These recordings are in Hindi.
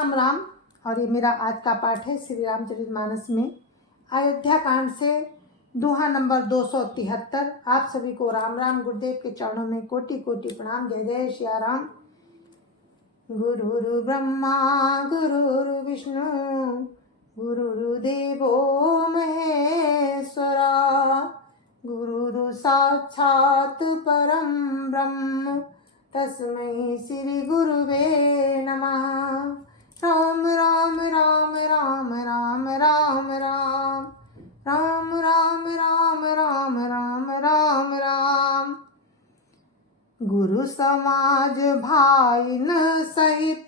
राम राम। और ये मेरा आज का पाठ है श्री रामचरितमानस में अयोध्या कांड से दोहा नंबर 273। आप सभी को राम राम। गुरुदेव के चरणों में कोटि कोटि प्रणाम। जय जय श्री राम। गुरुर् ब्रह्मा गुरुर् विष्णु गुरुर्देवो महेश्वरा गुरुर् साक्षात् परं ब्रह्म तस्मै श्री गुरुवे नमः। राम राम राम राम राम राम राम राम राम राम राम राम राम राम। गुरु समाज भाई न सहित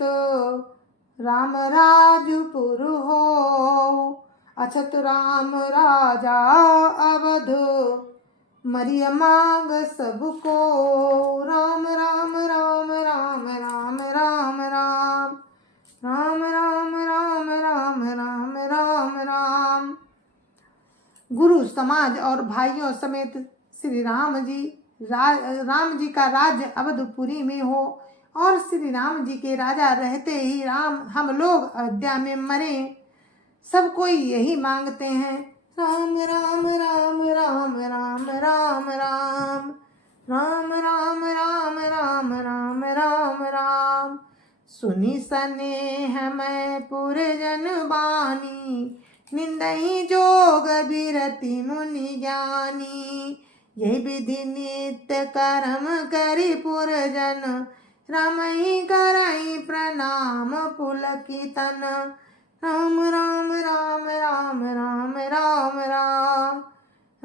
राम राजपुर हो। अछत राम राजा अवध मरिय मांग सबको। राम राम राम राम राम राम राम राम राम राम राम राम राम राम। गुरु समाज और भाइयों समेत श्री राम जी का राज्य अवधपुरी में हो और श्री राम जी के राजा रहते ही हम लोग अयोध्या में मरे। सब कोई यही मांगते हैं। राम राम राम राम राम राम राम राम राम राम राम राम राम राम। सुनी स्नेह मैं पुरजन बानी निंदई जोग बिरति मुनि ज्ञानी। यही विधि नित्य कर्म करी पुरजन रामई करई प्रणाम पुलकितन। राम राम राम राम राम राम राम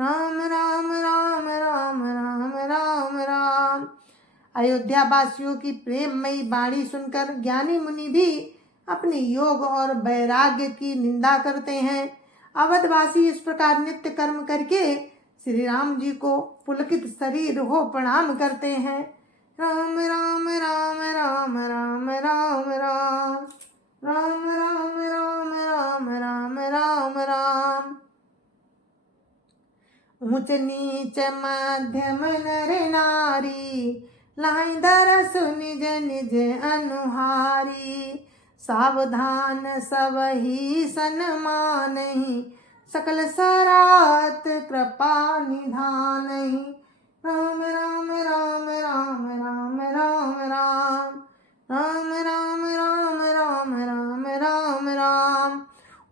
राम राम राम राम राम राम राम। अयोध्या वासियों की प्रेममयी वाणी सुनकर ज्ञानी मुनि भी अपने योग और वैराग्य की निंदा करते हैं। अवधवासी इस प्रकार नित्य कर्म करके श्री राम जी को पुलकित शरीर हो प्रणाम करते हैं। राम राम राम राम राम राम राम राम राम राम राम राम राम राम। ऊंच नीच मध्यम नर नारी लाई दरस निज निज अनुहारी। सावधान सब ही सन्मानहि सकल सरात कृपा निधानहि। राम राम राम राम राम राम राम राम राम राम राम राम राम राम।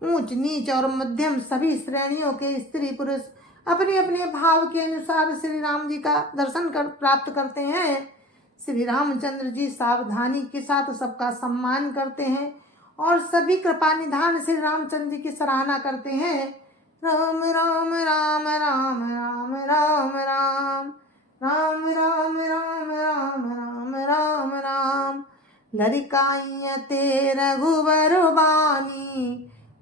ऊंच नीच और मध्यम सभी श्रेणियों के स्त्री पुरुष अपने अपने भाव के अनुसार श्री राम जी का दर्शन प्राप्त करते हैं। श्री रामचंद्र जी सावधानी के साथ सबका सम्मान करते हैं और सभी कृपा निधान श्री रामचंद्र जी की सराहना करते हैं। राम राम राम राम राम राम राम राम राम राम राम राम राम राम। लरिकाई ते रघुवर बानी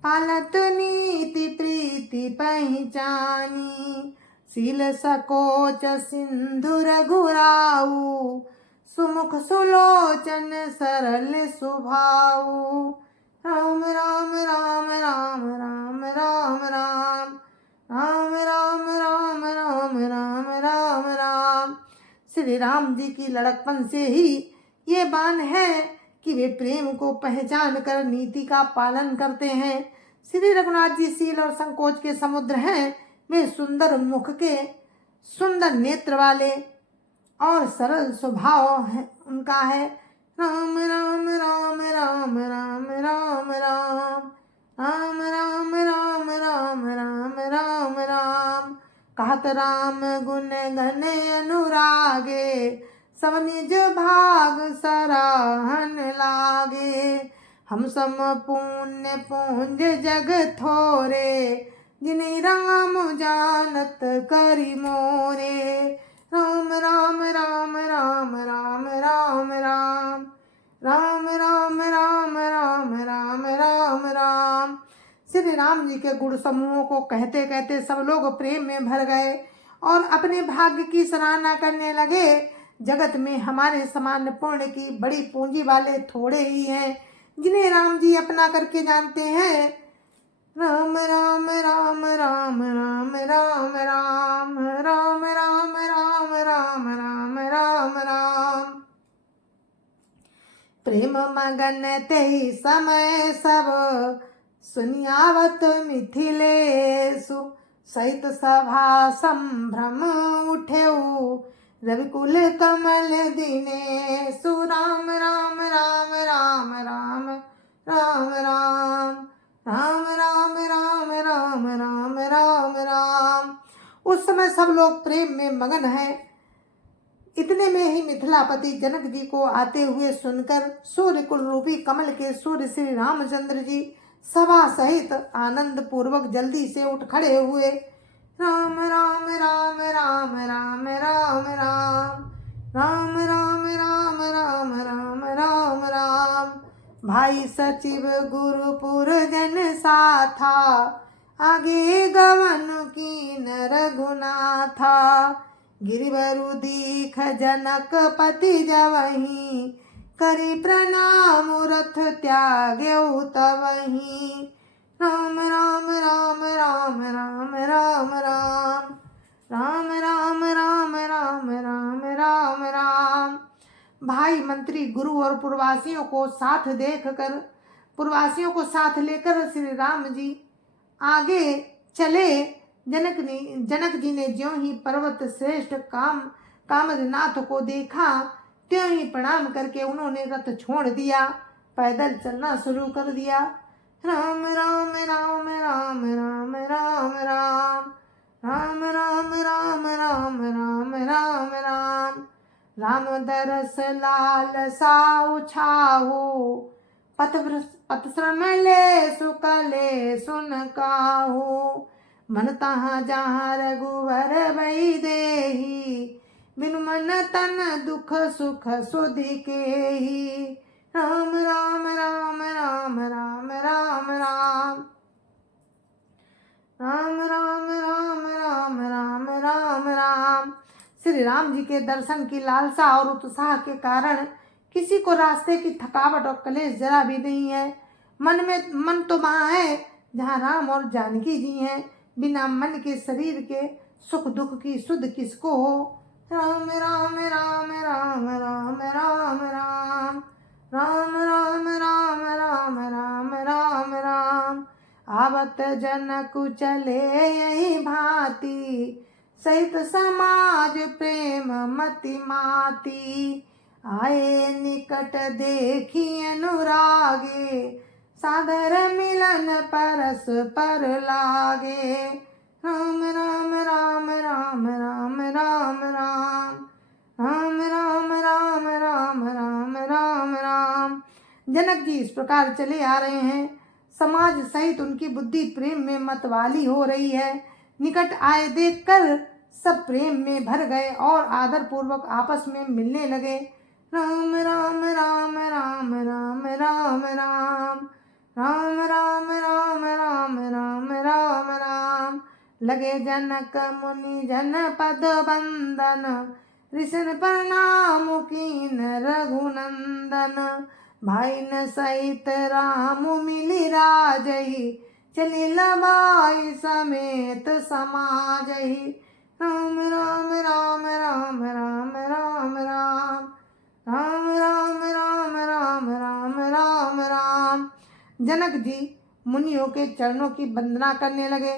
पालत नीति प्रीति पहचानी। शील सकोच सिंधु रघुराऊ सुमुख सुलोचन सरल सुभाऊ। राम राम राम राम राम राम राम राम राम राम राम राम राम राम। श्री राम जी की लड़कपन से ही ये बान है कि वे प्रेम को पहचान कर नीति का पालन करते हैं। श्री रघुनाथ जी शील और संकोच के समुद्र हैं। वे सुंदर मुख के सुंदर नेत्र वाले और सरल स्वभाव है उनका है। राम राम राम राम राम राम राम राम राम राम राम राम राम राम। कहत राम गुण गण अनुरागे सब निज भाग सराहन लागे। हम सम पुण्य पुंज जग थोरे जिन्हें राम जानत करी मोरे। राम राम राम राम राम राम राम राम राम राम राम राम राम राम। श्री राम जी के गुण समूहों को कहते कहते सब लोग प्रेम में भर गए और अपने भाग्य की सराहना करने लगे। जगत में हमारे समान पुण्य की बड़ी पूंजी वाले थोड़े ही हैं जिन्हें राम जी अपना करके जानते हैं। राम राम राम राम राम राम राम राम राम राम राम राम राम राम। प्रेम मगन तेहि समय सब सुनियावत मिथिलेषु सहित सभा संभ्रम उठेऊ रविकुल कमल दिनेषु राम राम राम राम राम राम राम राम राम राम राम राम राम राम। उस समय सब लोग प्रेम में मगन हैं। इतने में ही मिथिलापति जनक जी को आते हुए सुनकर सूर्य कुल रूपी कमल के सूर्य श्री रामचंद्र जी सभा सहित आनंद पूर्वक जल्दी से उठ खड़े हुए। राम राम राम राम राम राम राम राम राम राम राम राम राम राम। भाई सचिव गुरुपुर जन साथा आगे गवन की रघुनाथा गिरिवरु दीख जनक पति जवहीं करी प्रणाम रथ त्याग्यौ तवहीं। राम राम राम राम राम राम राम राम राम राम राम राम राम राम। भाई मंत्री गुरु और पूर्ववासियों को साथ लेकर श्री राम जी आगे चले। जनक जी ने ज्यों ही पर्वत श्रेष्ठ कामदनाथ को देखा त्यों ही प्रणाम करके उन्होंने रथ छोड़ दिया, पैदल चलना शुरू कर दिया। राम राम राम राम राम राम राम राम राम राम राम राम राम राम। राम दरस लाल साउ छाहु पथ श्रमले सुकले सुन काहू मन तहाँ जहाँ रघुवर भई देही बिनु मन तन दुख सुख सुधि केही। राम राम राम राम राम राम राम राम राम राम राम राम राम राम। श्री राम जी के दर्शन की लालसा और उत्साह के कारण किसी को रास्ते की थकावट और क्लेश जरा भी नहीं है। मन तो वहाँ है जहाँ राम और जानकी जी हैं। बिना मन के शरीर के सुख दुख की सुध किसको हो। राम राम राम राम राम राम राम राम राम राम राम राम राम राम। आवत जनक चले यही भांति सहित समाज प्रेम मति माती आए निकट देखी अनुरागे सादर मिलन परस पर लागे। राम राम राम राम राम राम राम राम राम राम राम राम राम राम। जनक जी इस प्रकार चले आ रहे हैं। समाज सहित उनकी बुद्धि प्रेम में मतवाली हो रही है। निकट आए देखकर सब प्रेम में भर गए और आदर पूर्वक आपस में मिलने लगे। राम राम राम राम राम राम राम राम राम राम राम राम राम राम। लगे जनक मुनि जन पद बंदन ऋषि प्रणाम कीन रघुनंदन। भाई न सहित राम मिली राजही चली लबाई समेत समाजही। राम राम राम राम राम राम राम राम राम राम राम राम राम राम। जनक जी मुनियों के चरणों की वंदना करने लगे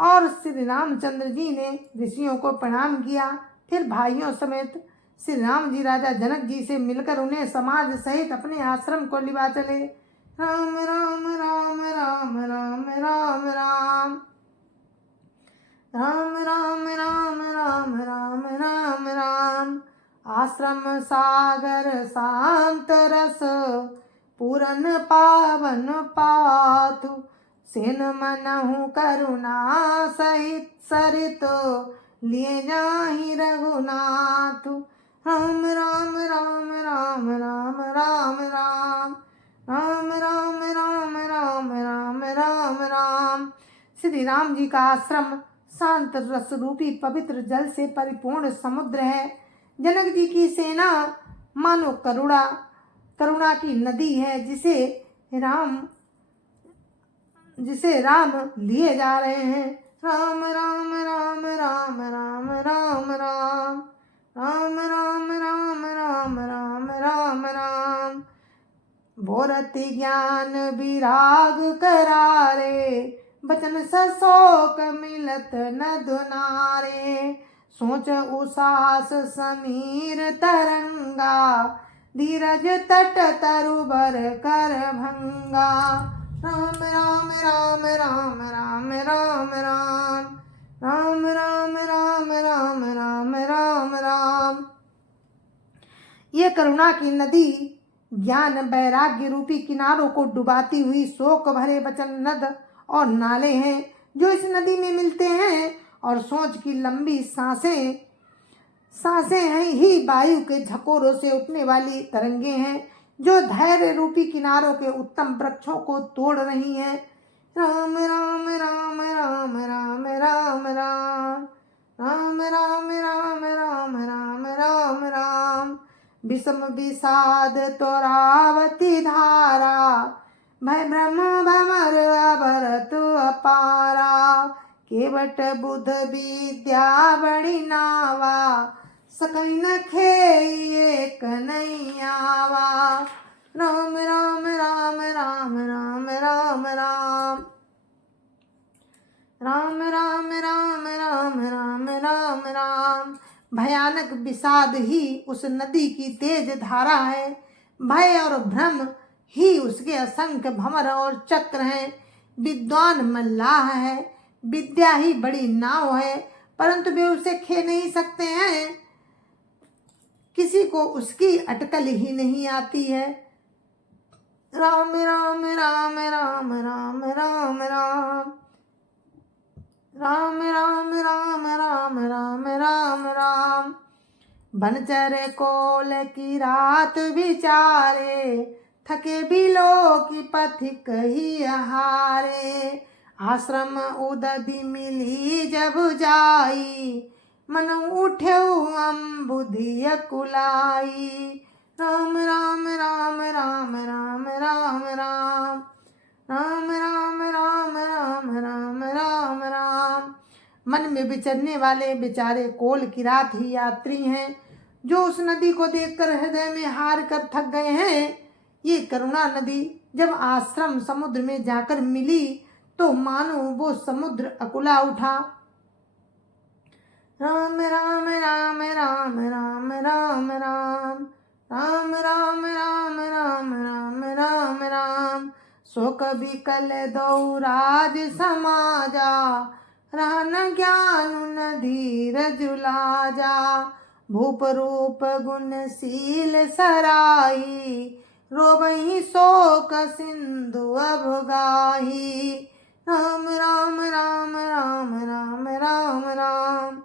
और श्री रामचंद्र जी ने ऋषियों को प्रणाम किया। फिर भाइयों समेत श्री राम जी राजा जनक जी से मिलकर उन्हें समाज सहित अपने आश्रम को लिवा चले। राम राम राम राम राम राम राम राम राम राम राम राम राम राम। आश्रम सागर शांत रस पूरन पावन पाथु सेन मनहु करुणा सहित सरित लिए जाहि रघुनाथु। राम राम राम राम राम राम राम राम राम राम राम राम राम राम। श्री राम जी का आश्रम शांत रस रूपी पवित्र जल से परिपूर्ण समुद्र है। जनक जी की सेना मानो करुणा की नदी है जिसे राम लिए जा रहे हैं। राम राम राम राम राम राम राम राम राम राम राम राम राम राम। बोरति ज्ञान विराग करारे, बचन सशोक मिलत न दुनारे। सोच उसास समीर तरंगा, धीरज तट तरुबर कर भंगा। राम राम राम राम राम राम राम। राम राम राम राम राम राम राम। ये करुणा की नदी ज्ञान वैराग्य रूपी किनारों को डुबाती हुई शोक भरे वचन नद और नाले हैं जो इस नदी में मिलते हैं, और सोच की लंबी सांसें हैं ही वायु के झकोरों से उठने वाली तरंगे हैं जो धैर्य रूपी किनारों के उत्तम वृक्षों को तोड़ रही हैं। राम राम राम राम राम राम राम। राम राम राम राम राम राम राम। विषम विषाद तोरावती धारा, भय भ्रम भमर अभरत अपारा। केवट बुध विद्या बड़ी नावा, सकई न खेइए कन्हैयावा। राम राम राम राम राम राम राम। राम राम राम राम राम राम राम। भयानक विषाद ही उस नदी की तेज धारा है, भय और भ्रम ही उसके असंख्य भंवर और चक्र हैं। विद्वान मल्लाह है, विद्या ही बड़ी नाव है, परंतु वे उसे खे नहीं सकते हैं। किसी को उसकी अटकल ही नहीं आती है। राम राम राम राम राम राम राम। राम राम राम राम राम राम राम। बनचर कोल की रात विचारे, थके बिलो की पथिक ही हारे। आश्रम उदधि मिली जब जाई, मन उठ्यौ अम्बुधि कुलाई। राम राम राम राम राम राम राम। राम राम राम राम राम राम राम। मन में विचरने वाले बेचारे कोल की रात ही यात्री हैं जो उस नदी को देखकर हृदय में हार कर थक गए हैं। ये करुणा नदी जब आश्रम समुद्र में जाकर मिली तो मानो वो समुद्र अकुला उठा। राम राम राम राम राम राम राम। राम राम राम राम राम राम राम। शोक विकल दो राज समाजा, रहन ज्ञान न धीरज लाजा। भूप रूप गुणशील सराही, रोबहि शोक सिंधु अब गाही। राम राम राम राम राम राम राम।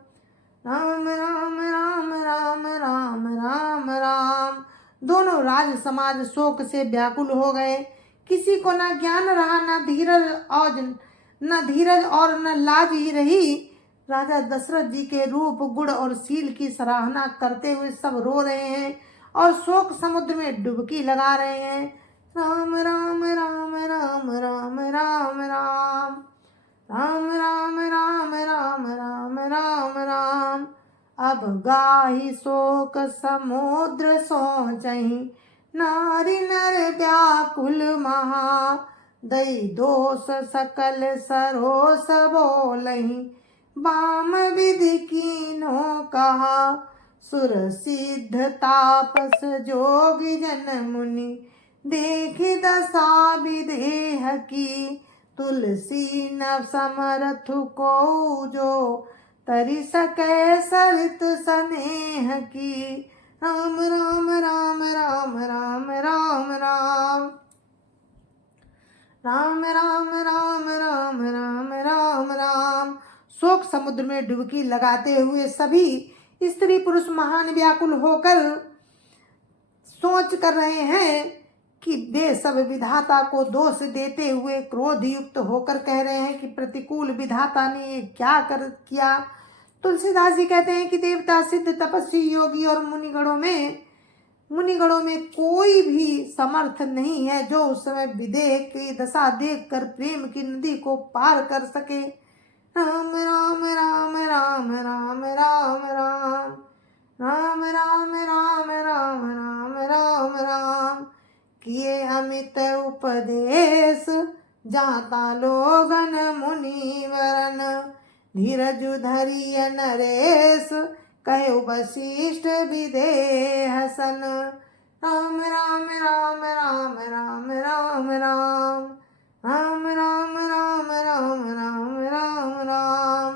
राम राम राम राम राम राम राम। दोनों राज समाज शोक से व्याकुल हो गए। किसी को न ज्ञान रहा, न धीरज और न लाज ही रही। राजा दशरथ जी के रूप गुण और शील की सराहना करते हुए सब रो रहे हैं और शोक समुद्र में डुबकी लगा रहे हैं। राम राम राम राम राम राम राम। राम राम राम राम राम राम राम। अब गाहि शोक समुद्र सोचहि, नारी नर व्याकुल महा। दई दोष सकल सरोस बोलहि, बाम विधि कीन्हो कहा। सुर सिद्ध तापस जोगी जन मुनि, देखि दशा विदेह की। तुलसी न समरथु को जो, तरि सकै सरित स्नेह की। राम राम राम राम राम राम राम। राम राम राम राम राम राम राम। शोक समुद्र में डुबकी लगाते हुए सभी स्त्री पुरुष महान व्याकुल होकर सोच कर रहे हैं कि वे सब विधाता को दोष देते हुए क्रोध युक्त होकर कह रहे हैं कि प्रतिकूल विधाता ने ये क्या कर किया। तुलसीदास जी कहते हैं कि देवता सिद्ध तपस्वी योगी और मुनिगणों में कोई भी समर्थ नहीं है जो उस समय विदेह की दशा देखकर प्रेम की नदी को पार कर सके। राम राम राम राम राम राम राम। राम राम राम राम राम राम राम। किए अमित उपदेश जाता लोगन मुनिवरन, धीरज धरिय नरेश कहे वशिष्ठ विदेह सन। राम राम राम राम राम राम राम राम राम राम राम राम राम राम।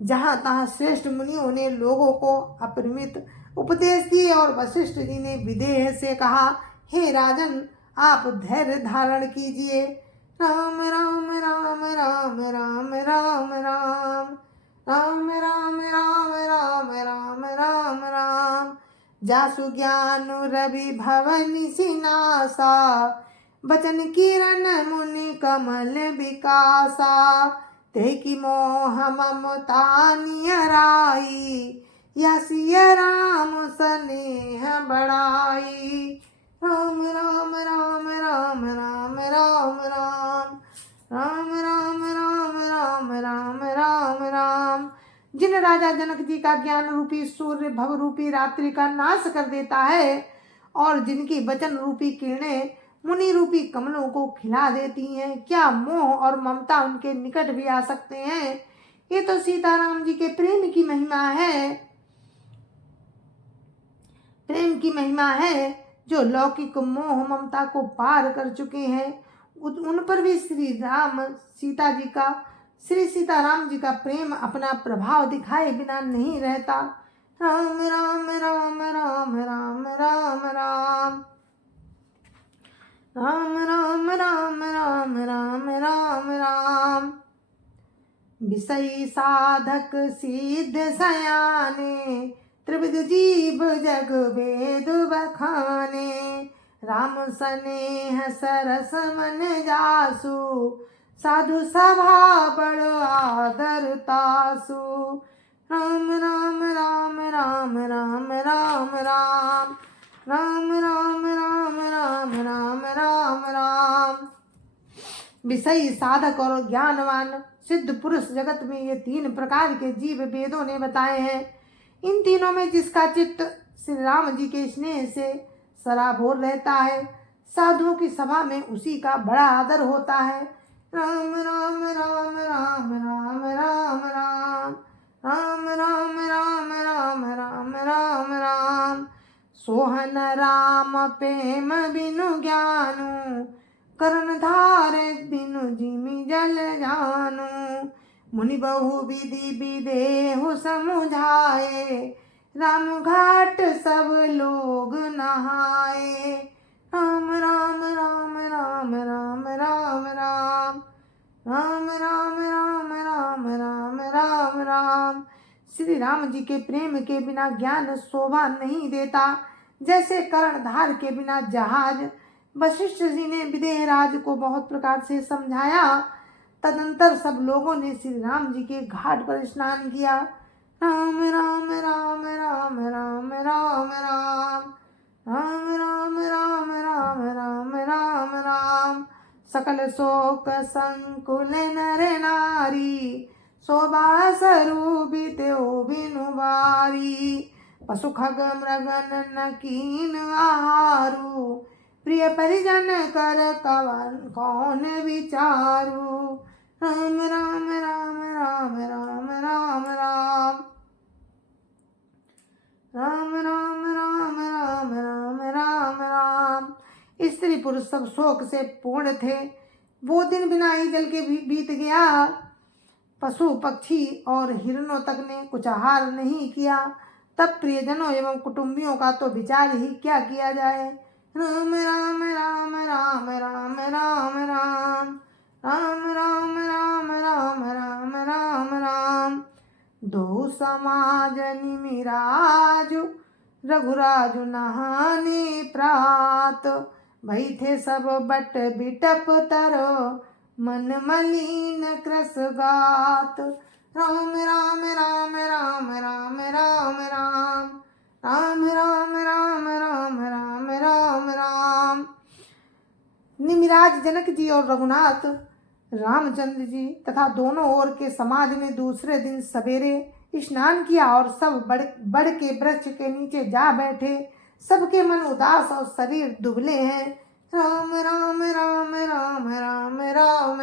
जहाँ तहाँ श्रेष्ठ मुनियों ने लोगों को अपरिमित उपदेश दिए और वशिष्ठ जी ने विदेह से कहा, हे राजन, आप धैर्य धारण कीजिए। राम राम राम राम राम राम राम राम राम राम राम राम राम राम। जासु ज्ञान रवि भवन सिनासा, बचन किरण मुनि कमल विकासा। ते की मोह ममता नियराई, या सिय राम स्नेह बढ़ाई। राम राम राम राम राम राम राम राम राम राम राम राम राम राम। जिन राजा जनक जी का ज्ञान रूपी सूर्य भव रूपी रात्रि का नाश कर देता है और जिनकी वचन रूपी किरणें मुनि रूपी कमलों को खिला देती हैं, क्या मोह और ममता उनके निकट भी आ सकते हैं? ये तो सीताराम जी के प्रेम की महिमा है, प्रेम की महिमा है। जो लौकिक मोह ममता को पार कर चुके हैं, उन पर भी श्री सीताराम जी का प्रेम अपना प्रभाव दिखाए बिना नहीं रहता। राम राम राम राम राम राम राम राम राम राम राम राम राम राम। विषयी साधक सिद्ध सयाने, त्रिविध जीव जग वेद बखाने। राम स्नेह सरस मन जासु, साधु सभा बड़ आदर तासु। राम राम राम राम राम राम राम राम राम राम राम राम राम राम। विषयी साधक और ज्ञानवान सिद्ध पुरुष जगत में ये तीन प्रकार के जीव वेदों ने बताए हैं। इन तीनों में जिसका चित्त श्री राम जी के स्नेह से सराबोर रहता है, साधुओं की सभा में उसी का बड़ा आदर होता है। राम राम राम राम राम राम राम राम राम राम राम राम राम राम। सोहन राम प्रेम बिनु ज्ञानु, करण धारे बिनु जिमि जल जानु। मुनि बहु विधि विदेहु समुझाए, राम घाट सब लोग नहाए। राम राम राम राम राम राम राम राम राम राम राम राम राम राम। श्री राम जी के प्रेम के बिना ज्ञान शोभा नहीं देता, जैसे कर्णधार के बिना जहाज। वशिष्ठ जी ने विदेह राज को बहुत प्रकार से समझाया। तदंतर सब लोगों ने श्री राम जी के घाट पर स्नान किया। राम राम राम राम राम राम राम राम राम राम राम राम राम राम। सकल शोक संकुल नर नारी, शोभा स्वरूपित बिनु बारी। पशु खग मृगन नकीन आहारू, प्रिय परिजन कर कौन विचारू। राम राम राम राम राम राम राम राम राम राम राम राम राम राम। स्त्री पुरुष सब शोक से पूर्ण थे। वो दिन बिना ही जल के बीत गया। पशु पक्षी और हिरणों तक ने कुछ आहार नहीं किया। तब प्रियजनों एवं कुटुंबियों का तो विचार ही क्या किया जाए। राम राम राम राम राम राम राम राम राम राम राम राम राम राम। दो समाज निमिराजु, रघुराजु नहाने प्रात। भई थे सब बट बिटप तरो, मन मलिन कृस गात। राम राम राम राम राम राम राम राम राम राम राम राम राम राम। निमिराज जनक जी और रघुनाथ रामचंद्र जी तथा दोनों ओर के समाज ने दूसरे दिन सवेरे स्नान किया और सब बड़ के वृक्ष के नीचे जा बैठे। सबके मन उदास और शरीर दुबले हैं। राम राम राम राम राम राम राम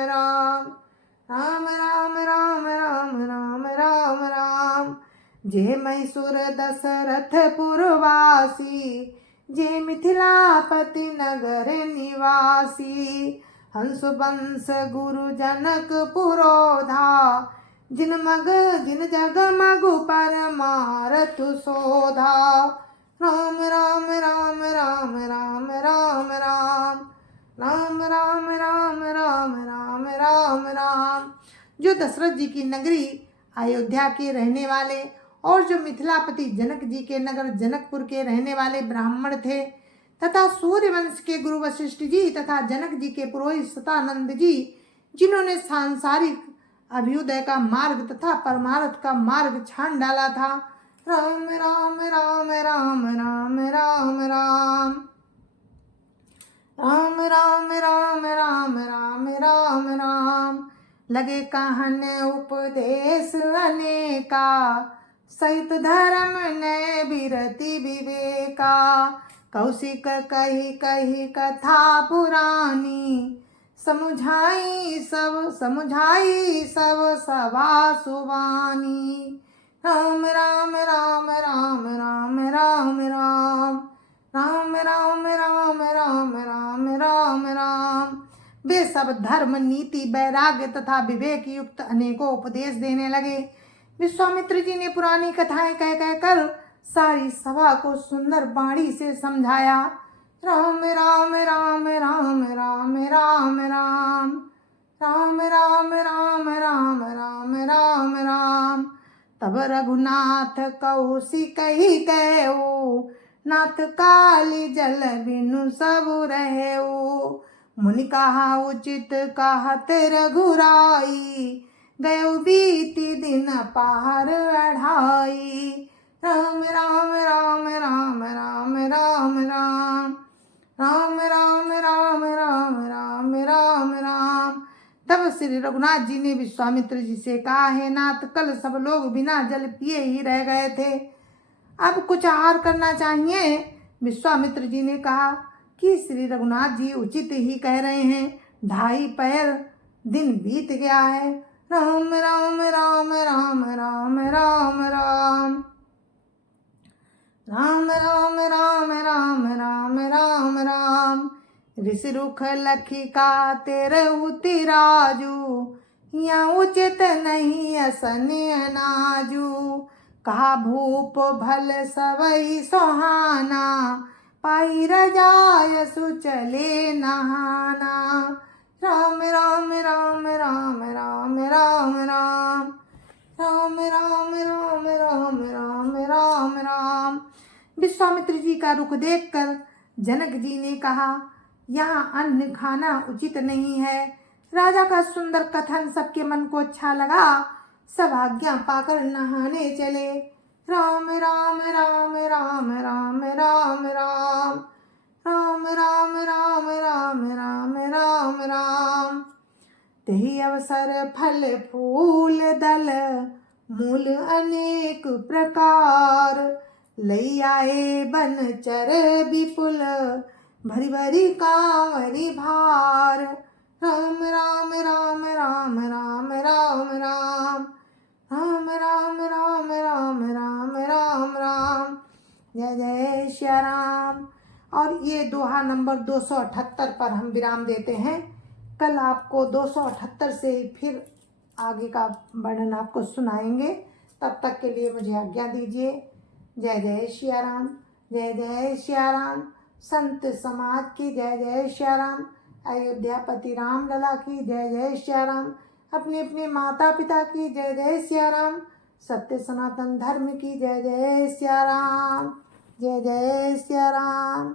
राम राम राम राम राम राम राम। जे मैसूर दशरथ पुरवासी, जे मिथिलापति नगर निवासी। हंस वंश गुरु जनक पुरोधा, जिन जग मगु परमारथ सोधा। राम राम राम राम राम राम राम राम राम राम राम राम राम राम। जो दशरथ जी की नगरी अयोध्या के रहने वाले और जो मिथिलापति जनक जी के नगर जनकपुर के रहने वाले ब्राह्मण थे, तथा सूर्य वंश के गुरु वशिष्ठ जी तथा जनक जी के पुरोहित सतानंद जी, जिन्होंने सांसारिक अभ्युदय का मार्ग तथा परमार्थ का मार्ग छान डाला था। राम राम राम राम राम राम राम राम राम राम राम राम राम राम। लगे कहन उपदेश अनेका, सहित धर्म नए बिरति विवेका। कौशिक कही कही कथा पुरानी, समुझाई सब सभा सुबानी। राम राम राम राम राम राम राम राम राम राम राम राम राम राम। वे सब धर्म नीति वैराग्य तथा विवेक युक्त अनेकों उपदेश देने लगे। विश्वामित्र जी ने पुरानी कथाएं कह कह कर सारी सभा को सुंदर वाणी से समझाया। राम राम राम राम राम राम राम राम राम राम राम राम राम राम। तब रघुनाथ कौशिक ही कहो, नाथ काली जल बिनु सब रहेऊ। मुनि कहा उचित कहत रघुराई, गयो बीती दिन पहर अढ़ाई। राम राम राम राम राम राम राम राम राम राम राम राम राम राम। तब श्री रघुनाथ जी ने विश्वामित्र जी से कहा, हे नाथ, कल सब लोग बिना जल पिए ही रह गए थे, अब कुछ आहार करना चाहिए। विश्वामित्र जी ने कहा कि श्री रघुनाथ जी उचित ही कह रहे हैं, 2.5 पहर दिन बीत गया है। राम राम राम राम राम राम राम राम राम राम राम राम राम राम। ऋषि रुख लखी का तेरहु तिराजू, या उचित नहीं असन अनाजू। कहा भूप भल सबई सोहाना, पाई रजाय सुचले नहाना। राम राम राम राम राम राम राम राम राम राम राम राम राम राम। विश्वामित्र जी का रुख देखकर जनक जी ने कहा, यहाँ अन्न खाना उचित नहीं है। राजा का सुंदर कथन सबके मन को अच्छा लगा। सब आज्ञा पाकर नहाने चले। राम राम राम राम राम राम राम राम राम राम राम राम राम राम। तेहि अवसर फल फूल दल, मूल अनेक प्रकार। लई आए बन चर विपुल, भरी भरी कांवरी भार। राम राम राम राम राम राम राम राम राम राम राम राम राम राम। जय जय श्री राम। और ये दोहा नंबर 278 पर हम विराम देते हैं। कल आपको 278 से फिर आगे का वर्णन आपको सुनाएंगे। तब तक के लिए मुझे आज्ञा दीजिए। जय जय श्री राम, जय जय श्री राम। संत समाज की जय जय श्री राम। अयोध्यापति राम लला की जय जय श्री राम। अपने अपने माता पिता की जय जय श्री राम। सत्य सनातन धर्म की जय जय श्री राम, जय जय श्री राम।